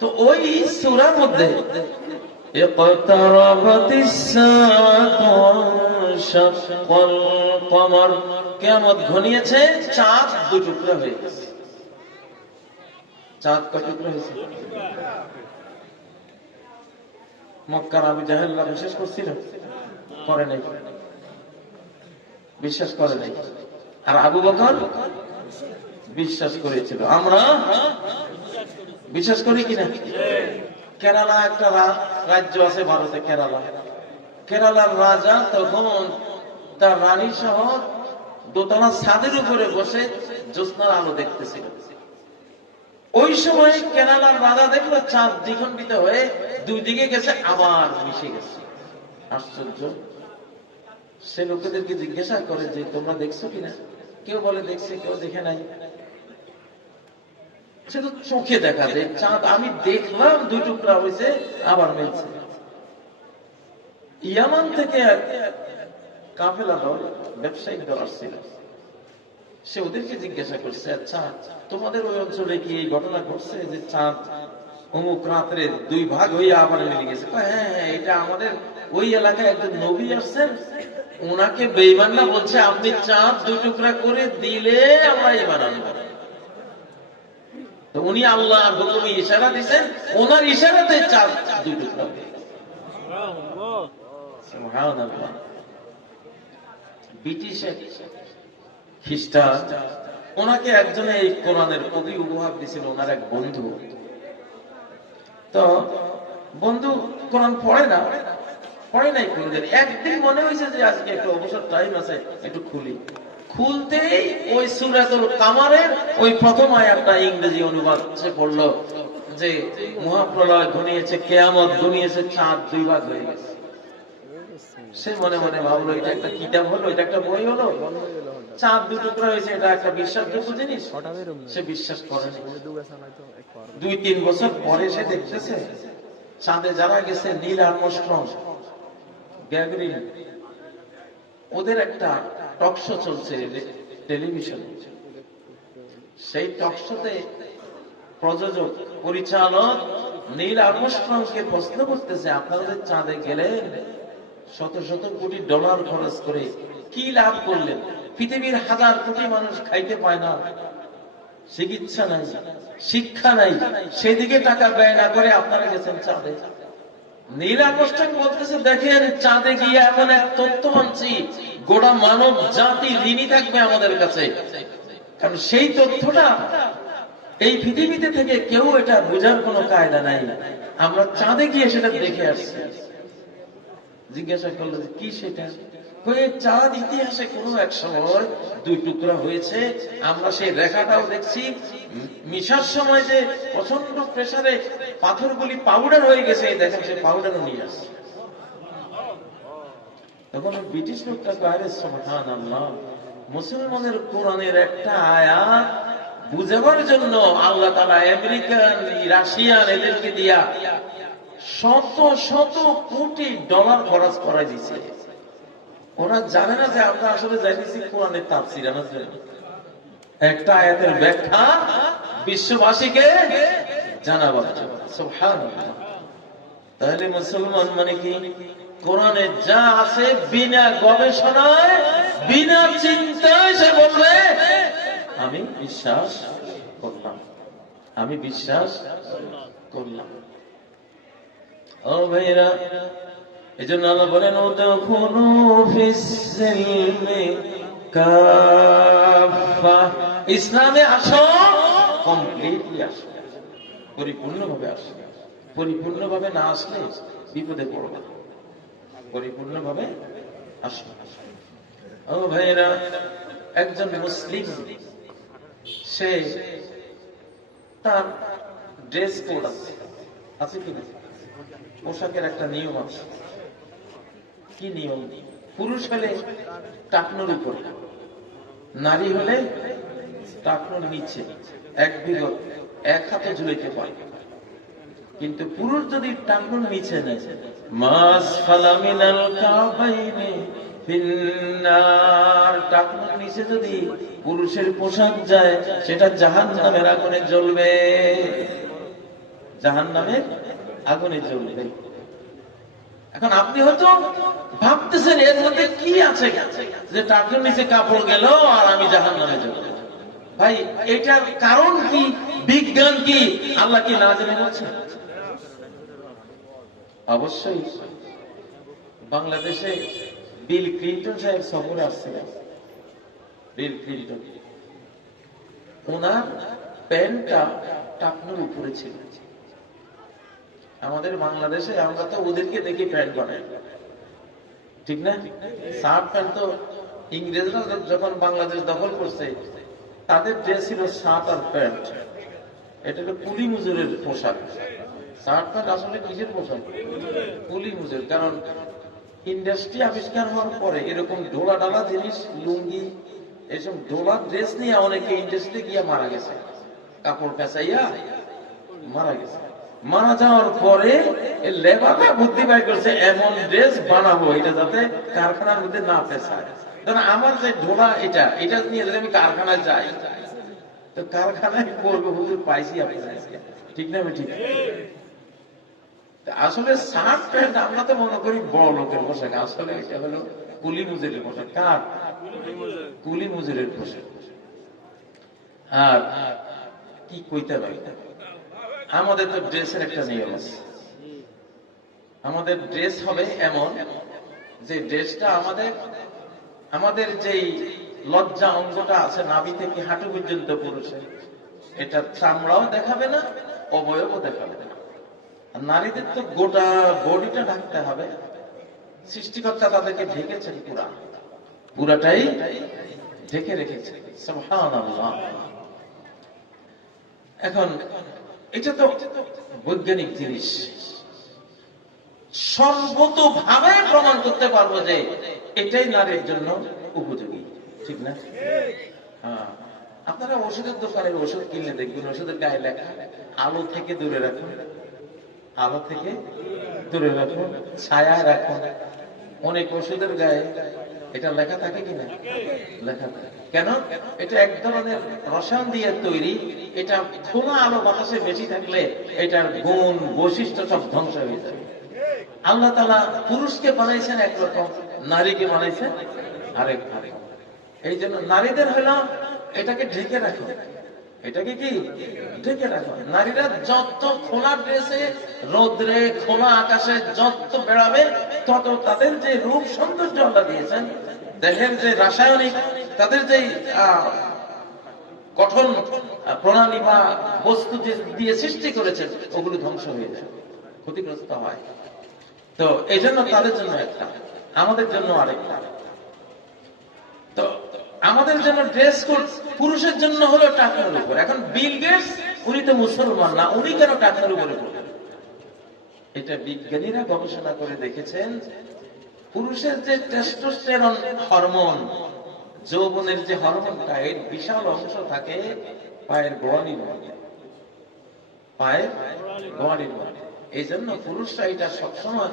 তো ওই সূরার মধ্যে ইকতারাবাতিস সাআতু ওয়ানশাক্কাল কমর, কিয়ামত ঘনিয়েছে, চাঁদ দুই টুকরা হয়ে গেছে। চাঁদ কয় টুকরা হয়েছে? মক্কার আবু জাহেল বিশ্বাস করছিল? করে নাই, বিশ্বাস করে নাই। আর আবু বকর বিশ্বাস করেছিল। আমরা বিশ্বাস করি কিনা? কেরালা একটা রাজ্য আছে ভারতে, কেরালার রাজা তখন তার রানী সহ দোতলা ছাদের উপরে বসে জ্যোৎস্নার আলো দেখতেছিল। ওই সময় কেরালার রাজা দেখলো চাঁদ দ্বিখণ্ডিত হয়ে দুই দিকে গেছে, আবার মিশে গেছে। আশ্চর্য। সে লোকেদেরকে জিজ্ঞাসা করে যে তোমরা দেখছো কিনা? কেউ বলে দেখছে, কেউ দেখে নাই। সে তো চোখে দেখা যায় চাঁদ, আমি দেখলাম দুই টুকরা হয়েছে, আবার মিলছে। ইয়ামান থেকে কাফেলা দল, ব্যবসায়িক দল আসছিল। সে ওদেরকে জিজ্ঞাসা করছে, আচ্ছা তোমাদের ওই অঞ্চলে কি এই ঘটনা ঘটছে যে চাঁদ অমুক রাত্রে দুই ভাগ হয়ে আবার মিলে গেছে? হ্যাঁ, এটা আমাদের ওই এলাকায় একজন নবী আসছেন, ওনাকে বেঈমানরা বলছে আপনি চাঁদ দুই টুকরা করে দিলে আমরা ঈমান আনব। তো উনি আল্লাহর হুকুমে ইশারা দিয়েছেন, ওনার ইশারাতে চাঁদ দুই টুকরা হয়ে গেছে। সুবহানাল্লাহ। ব্রিটিশের খ্রিস্টান, ওনাকে একজনে এই কোরআনের কবি উপহার দিয়েছিল, ওনার এক বন্ধু। তো বন্ধু কোরআন পড়ে নাই কোনদিন। একদিন মনে হয়েছে যে আজকে একটু অবসর টাইম আছে, একটু খুলতেই ওই সূরাতুল কামারের ওই প্রথম আয়াতটা ইংরেজি অনুবাদ সে পড়লো যে মহাপ্রলয় ঘনিয়েছে, কিয়ামত ঘনিয়েছে, চাঁদ দুই ভাগ হয়ে গেছে। সে মনে মনে ভাবলো এটা একটা কিতাব হলো, এটা একটা বই হলো, চাঁদ দুই টুকরা হয়েছে, এটা একটা বিশ্বাসযোগ্য জিনিস। সে বিশ্বাস করেনি। 2-3 বছর পরে সে দেখতেছে চাঁদে যারা গেছে, নীল আর্মস্ট্রং, গ্যাগরিন, ওদের একটা টকশো চলছে টেলিভিশনে। সেই টকশোতে প্রযোজক পরিচালক নীল আর্মস্ট্রংকে প্রশ্ন করতেছে, আপনারা যে চাঁদে গেলেন, শত শত কোটি ডলার খরচ করে কি লাভ করলেন? পৃথিবীর হাজার কোটি মানুষ খাইতে পায় না, চিকিৎসা নাই, শিক্ষা নাই, সেদিকে টাকা ব্যয় না করে আপনারা গেছেন চাঁদে। নীল আর্মস্ট্রং বলতেছে, দেখেন চাঁদে গিয়ে এমন এক তথ্য আনছি, গোটা মানব জাতি ঋণী থাকবে আমাদের কাছে, কারণ সেই তথ্যটা এই পৃথিবীতে থেকে কেউ এটা বোঝার কোনো কায়দা নাই। আমরা চাঁদে গিয়ে সেটা দেখে আসছি। জিজ্ঞাসা করলো কি সেটা? চাঁদ ইতিহাসে কোনো এক সময় দুই টুকরা হয়েছে, আমরা সেই রেখাটাও দেখছি। মিশার সময় যে প্রচন্ড প্রেসারে পাথরগুলি পাউডার হয়ে গেছে, দেখেন সে পাউডারও নিয়ে আসছে। তখন ব্রিটিশ লোকটা বাইরে, সুবহানাল্লাহ, মুসলমানের কোরআনের একটা আয়াত বুঝাবার জন্য আল্লাহ তাআলা আমেরিকান, রাশিয়ান এদেরকে দিয়া শত শত কোটি ডলার খরচ করাই দিয়েছে। ওরা জানে না যে আমরা আসলে জানিয়েছি কোরআনের তাফসীর, একটা আয়াতের ব্যাখ্যা বিশ্ববাসীকে জানাবার জন্য। সুবহানাল্লাহ। তাহলে মুসলমান মানে কি? কোরআনে যা আছে বিনা গবেষণায়, বিনা চিন্তায় সে বলবে আমি বিশ্বাস করলাম, আমি বিশ্বাস করলাম। ও ভাইরা, এজন্য আল্লাহ বলেন উদখুলু ফিস সিলমি কাফা, ইসলামে আসো, কমপ্লিটলি আসো, পরিপূর্ণভাবে আসো। পরিপূর্ণভাবে না আসলে বিপদে পড়বে, পরিপূর্ণভাবে আসো। ও ভাইরা, একজন মুসলিম সে তার ড্রেস কোড আছে কিনা, পোশাকের একটা নিয়ম আছে। কি নিয়ম? পুরুষ হলে টাকনুর উপরে, নারী হলে টাকনুর নিচে, এক বিগত এক হাতে ঝুলাইতে পারে। কিন্তু পুরুষ যদি টাকনুর নিচে নেয়, মাস ফালা মিনাল কাবাইনি ফিন্নার, টাকনুর নিচে যদি পুরুষের পোশাক যায়, সেটা জাহান্নামের আগুনে জ্বলবে। জাহান্নামের আগুনে জ্বলবে। এখন আপনি হয়তো ভাবতেছেন এর মধ্যে কি আছে যে টাকুর নিচে কাপড় গেল আর আমি জাহান্নামে যাব। ভাই এটার কারণ কি, বিজ্ঞান কি, আল্লাহ কি না জেনে বলছেন? অবশ্যই বাংলাদেশে বিল ক্লিন্টন সাহেব সফরে আসছিলেন। বিল ক্লিন্টন, ওনার প্যান্টটা টাকনুর উপরে ছিল। আমাদের বাংলাদেশে আমরা তো ওদেরকে দেখি প্যান্ট বানাই, ঠিক না? শার্ট প্যান্ট তো ইংরেজরা যখন বাংলাদেশ দখল করছে তাদের ড্রেস ছিল শার্ট আর প্যান্ট। এটা হলো কুলি মজুরের পোশাক। শার্ট প্যান্ট আসলে কিসের পোশাক? কুলি মজুর। কারণ ইন্ডাস্ট্রি আবিষ্কার হওয়ার পরে এরকম ডোলা ডালা জিনিস, লুঙ্গি, এইসব ডোলা ড্রেস নিয়ে অনেকে ইন্ডাস্ট্রি গিয়ে মারা গেছে, কাপড় পেঁচাইয়া মারা গেছে। মারা যাওয়ার পরে লেবাররা বুদ্ধি বাই করছে এমন ড্রেস বানাবো এটা যাতে কারখানার মধ্যে না পেঁচায়। কারণ আমার যে ঢোলা এটা নিয়ে যদি আমি কারখানায় যাই তো কারখানায় করবো, হুজুর পাইছি আপনি, ঠিক না? ঠিক। আসলে শার্ট প্যান্ট আমরা তো মনে করি বড় লোকের পোশাক, আসলে এটা হলো কুলি মজুরের পোশাক। কার? কুলি মজুরের পোশাক। আর কি কইতে পারি, আমাদের তো ড্রেসের একটা নিয়ম আছে। আমাদের ড্রেস হবে এমন যে ড্রেসটা আমাদের যেই লজ্জা অঙ্গটা আছে নাভি থেকে হাঁটু পর্যন্ত পুরুষের, এটা চামড়াও দেখাবে না, অবয়বও দেখাবে না। আর নারীদের তো গোটা বডিটা ঢাকতে হবে। সৃষ্টিকর্তা তাদেরকে ঢেকেছেন, পুরাটাই ঢেকে রেখেছে। সুবহানাল্লাহ। এখন এটা তো বৈজ্ঞানিক জিনিস, সর্বতোভাবে প্রমাণ করতে পারবো যে এটাই নারীর জন্য উপযোগী, ঠিক না? হ্যাঁ, আপনারা ওষুধের দোকানের ওষুধ কিনলে দেখবেন ওষুধের গায়ে লেখা আলো থেকে দূরে রাখুন, আলো থেকে দূরে রাখুন, ছায়ায় রাখুন। অনেক ওষুধের গায়ে এটা লেখা থাকে কিনা? লেখা থাকে। কেন? এটা এক ধরনের রসায়ন দিয়ে তৈরি। এটা খোলা আলো বাতাসে বেশি থাকলে এটার গুণ বৈশিষ্ট্য সব ধ্বংস হয়ে যাবে। আল্লাহ তাআলা পুরুষকে বানাইছেন একরকম, নারীকে বানাইছেন আরেক। এই জন্য নারীদের হলো এটাকে ঢেকে রাখো, এটাকে কি ঢেকে রাখো। নারীরা যত খোলা ড্রেসে রোদ্রে খোলা আকাশে যত বেড়াবে তত তাদের যে রূপ সৌন্দর্য আল্লাহ দিয়েছেন, দেহের যে রাসায়নিক তাদের যে গঠন প্রণালী বা বস্তু দিয়ে সৃষ্টি করেছেন ওগুলো ধ্বংস হয়ে যায়, ক্ষতিগ্রস্ত হয়। তো এই জন্য তাদের জন্য একটা, আমাদের জন্য আরেকটা। তো আমাদের জন্য ড্রেস কোড পুরুষের জন্য হলো টাকার উপর। এখন বিল গেটস উনি তো মুসলমান না, উনি কেন টাকার উপরে পড়বেন? এটা বিজ্ঞানীরা গবেষণা করে দেখেছেন, পুরুষের যে টেস্টোস্টেরন হরমোন, যৌবনের যে হরমোনটা, এর বিশাল অংশ থাকে পায়ের গোড়ালির মধ্যে, পায়ের গোড়ালির মধ্যে। এই জন্য পুরুষরা এটা সবসময়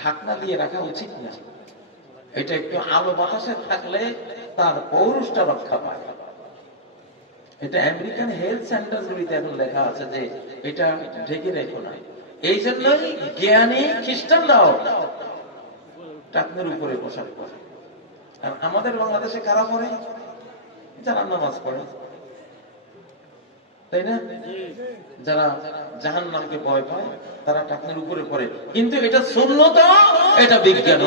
ঢাকনা দিয়ে রাখা উচিত না। এটা একটু আলো বাতাসে থাকলে তার পৌরুষটা রক্ষা পায়। এটা আমেরিকান হেলথ সেন্টার গুলিতে এখন লেখা আছে যে এটা ঢেকে রেখো না। এই জন্যই জ্ঞানী খ্রিস্টানরাও টাকনের উপরে পোশাক পরে। আর আমাদের বাংলাদেশে কারা পরে? যারা নামাজ পড়ে, তাই না? যারা জাহান্নামকে ভয় পায় তারা টাকনের উপরে পড়ে। কিন্তু এটা সুন্নত, এটা বিজ্ঞান।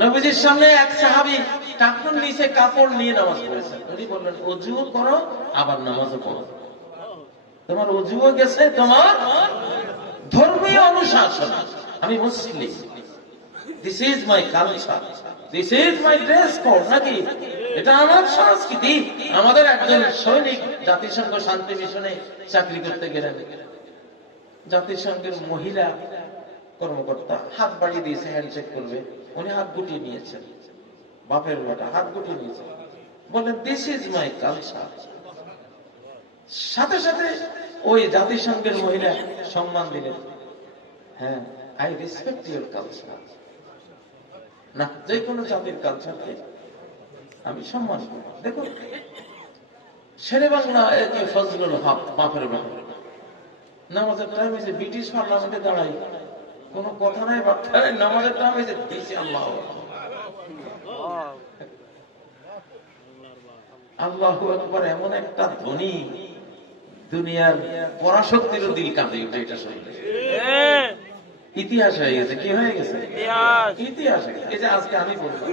নবীজির সামনে এক সাহাবী টাকনুর নিচে কাপড় নিয়ে নামাজ পড়েছেন। উনি বললেন ওযুও করো আবার নামাজও পড়ো। তোমার ওযুও গেছে, তোমার ধর্মীয় অনুশাসন। আমি Muslim, this is my culture, this is my dress code. নাকি এটা আমার সংস্কৃতি। আমাদের একজন সৈনিক জাতিসংঘ শান্তি মিশনে চাকরি করতে গেলেন, জাতিসংঘের মহিলা কর্মকর্তা হাত বাড়িয়ে দিয়েছে হ্যান্ডশেক করবে, উনি হাত গুটিয়ে নিয়েছেন, বাপের বেটা হাত গুটিয়ে নিয়েছেন, বলেন দিস ইজ মাই কালচার। সাথে সাথে ওই জাতিসংঘের মহিলা সম্মান দিলেন, হ্যাঁ আই রেসপেক্ট ইউর কালচার। না, যে কোনো জাতির কালচারকে আমি সম্মান করি। দেখুন শেরে বাংলা ফজলুল হক বাপের বেটা নামাজের টাইম হয়েছে, ব্রিটিশ পার্লামেন্টে দাঁড়াই, কোন কথা নাই বার্তা নাই, নামাজের টাইম হয়েছে, দিয়েছে আল্লাহ আল্লাহু আকবার। এমন একটা ধ্বনি, দুনিয়ার পরাশক্তিরও দিল কাঁপে ওঠে এটা শুনলে। ইতিহাস হয়ে গেছে। কি হয়ে গেছে? ইতিহাস। এই যে আজকে আমি বললাম,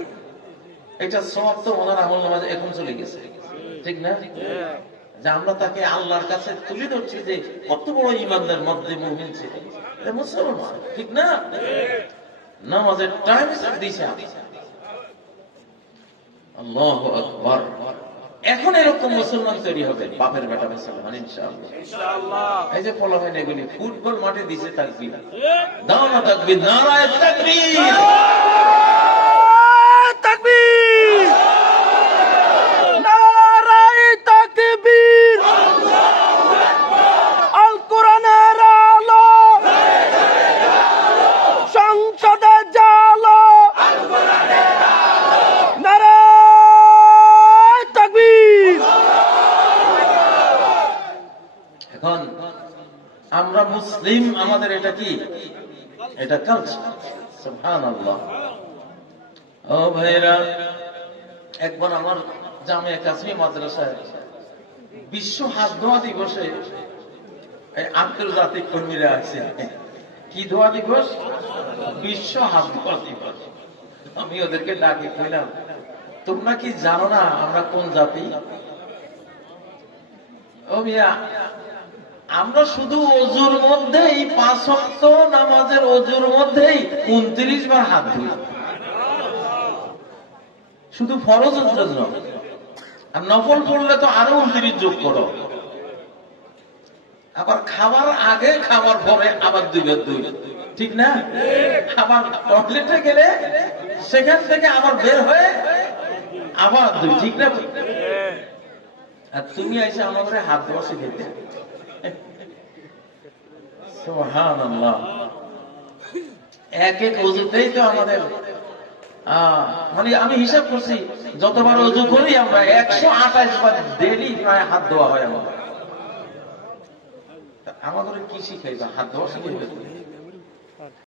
এটা সব তো ওনার আমল নামাজে এখন চলে গেছে, ঠিক না? যে আমরা তাকে আল্লাহর কাছে তুলে ধরছি যে কত বড় ইমানদের মধ্যে মুমিন ছিল, মুসলমান, ঠিক না? নামাজের টাইম দিছে আল্লাহু আকবার। এখন এরকম মুসলমান তৈরি হবে, বাপের বেটা মুসলমান ইনশাআল্লাহ। এই যে পোলাপান এগুলি ফুটবল মাঠে দিছে তাকবীর, দাও না তাকবীর, নারায়ে তাকবীর, তাকবীর, নারায়ে তাকবীর, আল কোরআনের আলো, সংসদে জালো, নারায়ে তাকবীর। এখন আমরা মুসলিম, আমাদের এটা কি? এটা কালচার। সুবহানাল্লাহ। ও ভাইরা, একবার আমার জামিয়া কাসমি মাদ্রাসায় বিশ্ব হাত ধোয়া দিবসে আন্তর্জাতিক কর্মীরা আছে। কি ধোয়া দিবস? বিশ্ব হাত ধোয়া দিবস। আমি ওদেরকে ডাকি, কইলাম, তোমরা কি জানো না আমরা কোন জাতি? ও মিয়া, আমরা শুধু অজুর মধ্যেই 5 ওয়াক্ত নামাজের অজুর মধ্যেই 29 বার হাত ধুই, শুধু ফরজের জন্য। আর নফল পড়লে তো আরো 29 যোগ করো। আবার খাবার আগে, খাবার পরে আবার 2 বার দুই, ঠিক না? আবার টয়লেটে গেলে সেখান থেকে আবার বের হয়ে আবার 2, ঠিক না? আর তুমি এসে আমাদের হাত ধোয়া শিখাইতে। সুবহানাল্লাহ। এক এক ওযুতেই তো আমাদের মানে আমি হিসাব করছি, যতবার ওযু করি আমরা 128 বার ডেইলি প্রায় হাত ধোয়া হয় আমাদের। আমাদের কি শিখাইবা? হাত ধোয়া শিখাইবে।